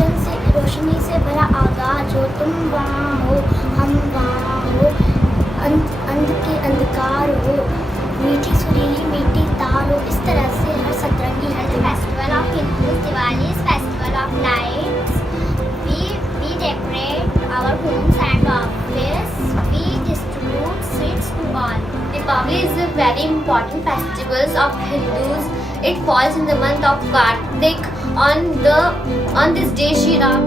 रोशनी से भरा आगाज हो, तुम वहाँ हो हम वहाँ हो, अंध के अंधकार हो, मीठी सुरीली मीठी तार हो, इस तरह से हर सतरंगी हर Festival of Hindus, Diwali is festival of lights. We decorate our homes and office. We distribute sweets to all. Diwali is a very important festival of Hindus. It falls in the month of Kartik. On this day, Shri Ram